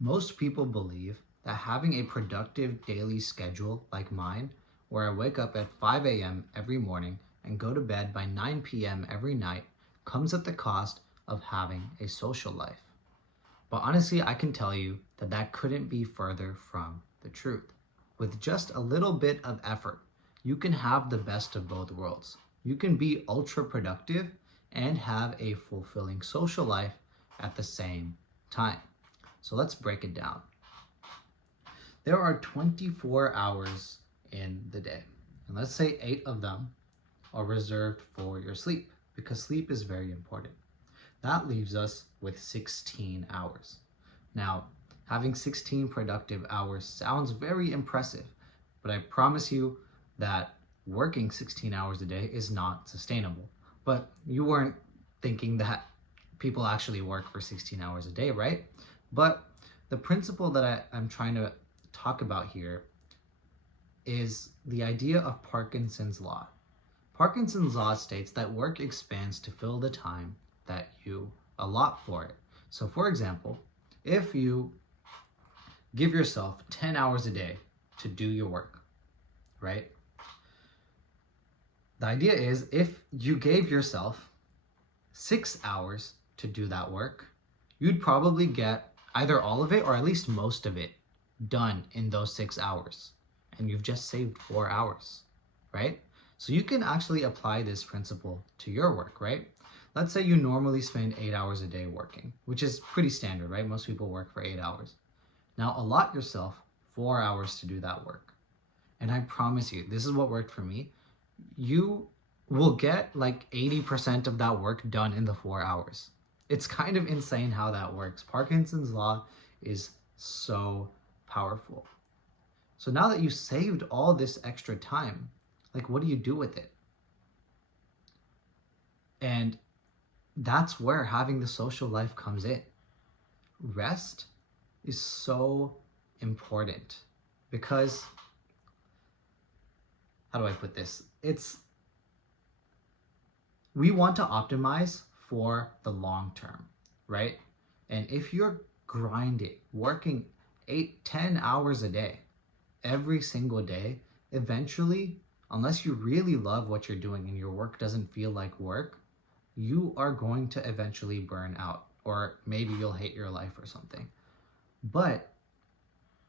Most people believe that having a productive daily schedule like mine, where I wake up at 5 a.m. every morning and go to bed by 9 p.m. every night, comes at the cost of having a social life. But honestly, I can tell you that that couldn't be further from the truth. With just a little bit of effort, you can have the best of both worlds. You can be ultra productive and have a fulfilling social life at the same time. So let's break it down. There are 24 hours in the day, and let's say 8 of them are reserved for your sleep because sleep is very important. That leaves us with 16 hours. Now, having 16 productive hours sounds very impressive, but I promise you that working 16 hours a day is not sustainable. But you weren't thinking that people actually work for 16 hours a day, right? But the principle that I'm trying to talk about here is the idea of Parkinson's law. Parkinson's law states that work expands to fill the time that you allot for it. So for example, if you give yourself 10 hours a day to do your work, right? The idea is if you gave yourself 6 hours to do that work, you'd probably get either all of it or at least most of it done in those 6 hours. And you've just saved 4 hours, right? So you can actually apply this principle to your work, right? Let's say you normally spend 8 hours a day working, which is pretty standard, right? Most people work for 8 hours. Now allot yourself 4 hours to do that work. And I promise you, this is what worked for me. You will get like 80% of that work done in the 4 hours. It's kind of insane how that works. Parkinson's law is so powerful. So now that you saved all this extra time, like what do you do with it? And that's where having the social life comes in. Rest is so important because, how do I put this? We want to optimize for the long term, right? And if you're grinding, working 8, 10 hours a day, every single day, eventually, unless you really love what you're doing and your work doesn't feel like work, you are going to eventually burn out, or maybe you'll hate your life or something. But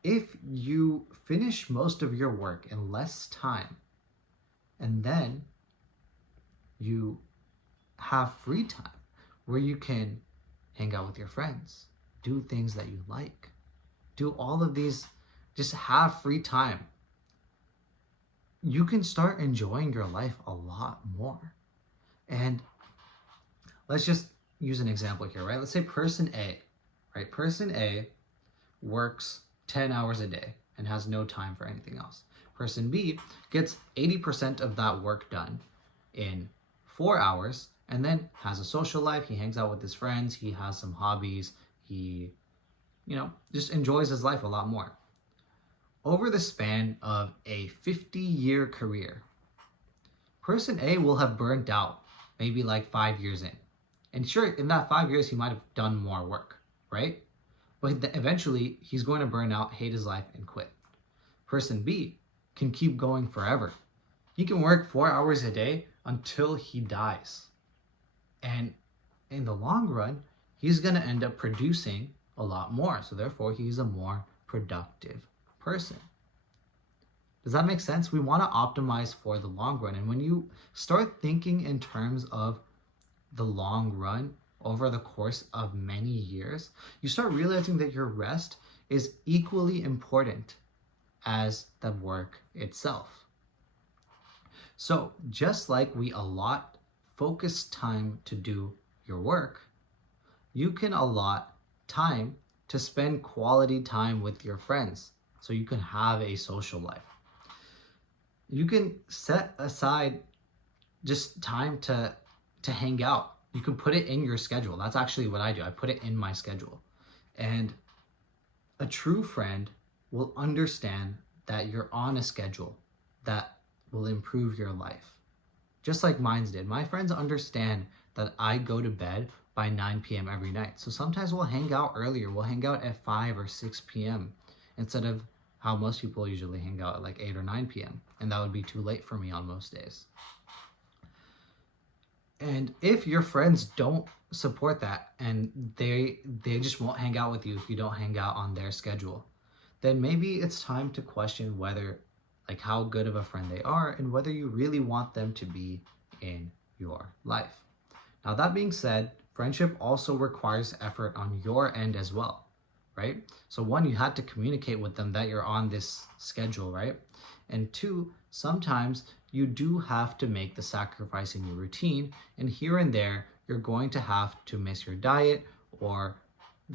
if you finish most of your work in less time, and then you have free time where you can hang out with your friends, do things that you like, do all of these, just have free time, you can start enjoying your life a lot more. And let's just use an example here, right? Let's say person A, right? Person A works 10 hours a day and has no time for anything else. Person B gets 80% of that work done in 4 hours and then has a social life. He hangs out with his friends. He has some hobbies. He, just enjoys his life a lot more. Over the span of a 50-year career, person A will have burnt out maybe like 5 years in. And sure, in that 5 years, he might have done more work, right? But eventually, he's going to burn out, hate his life, and quit. Person B can keep going forever. He can work 4 hours a day until he dies. And in the long run, he's going to end up producing a lot more. So therefore, he's a more productive person. Does that make sense? We want to optimize for the long run. And when you start thinking in terms of the long run over the course of many years, you start realizing that your rest is equally important as the work itself. So just like we allot focused time to do your work, you can allot time to spend quality time with your friends so you can have a social life. You can set aside just time to hang out. You can put it in your schedule. That's actually what I do. I put it in my schedule. And a true friend will understand that you're on a schedule that will improve your life. Just like mine did. My friends understand that I go to bed by 9 p.m. every night. So sometimes we'll hang out earlier. We'll hang out at 5 or 6 p.m. instead of how most people usually hang out at like 8 or 9 p.m. And that would be too late for me on most days. And if your friends don't support that and they just won't hang out with you if you don't hang out on their schedule, then maybe it's time to question whether, like, how good of a friend they are and whether you really want them to be in your life. Now, that being said, friendship also requires effort on your end as well, right? So one, you had to communicate with them that you're on this schedule, right? And two, sometimes you do have to make the sacrifice in your routine, and here and there, you're going to have to miss your diet or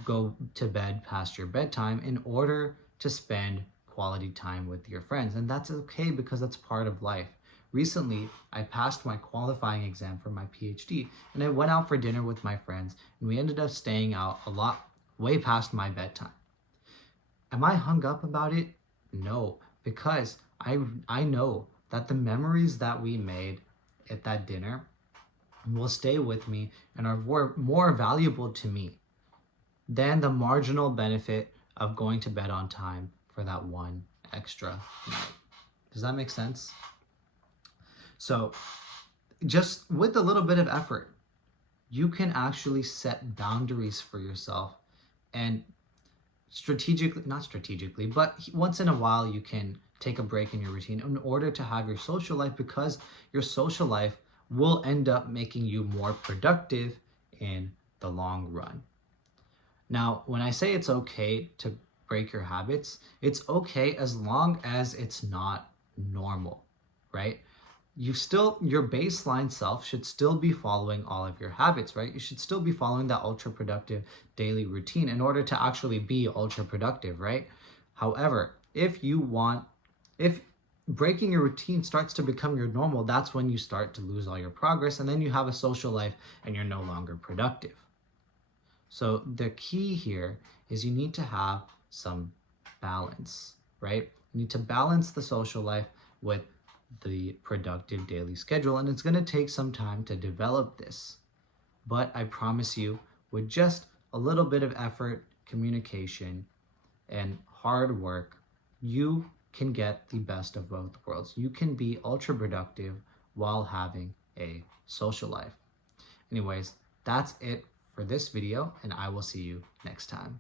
go to bed past your bedtime in order to spend quality time with your friends. And that's okay because that's part of life. Recently, I passed my qualifying exam for my PhD and I went out for dinner with my friends and we ended up staying out a lot, way past my bedtime. Am I hung up about it? No, because I know that the memories that we made at that dinner will stay with me and are more valuable to me than the marginal benefit of going to bed on time for that one extra night. Does that make sense? So just with a little bit of effort, you can actually set boundaries for yourself and not strategically, but once in a while you can take a break in your routine in order to have your social life, because your social life will end up making you more productive in the long run. Now, when I say it's okay to break your habits, it's okay as long as it's not normal, right? Your baseline self should still be following all of your habits, right? You should still be following that ultra productive daily routine in order to actually be ultra productive, right? However, if breaking your routine starts to become your normal, that's when you start to lose all your progress, and then you have a social life and you're no longer productive. So the key here is you need to have some balance, right? You need to balance the social life with the productive daily schedule, and it's going to take some time to develop this. But I promise you, with just a little bit of effort, communication, and hard work, you can get the best of both worlds. You can be ultra productive while having a social life. Anyways, that's it for this video, and I will see you next time.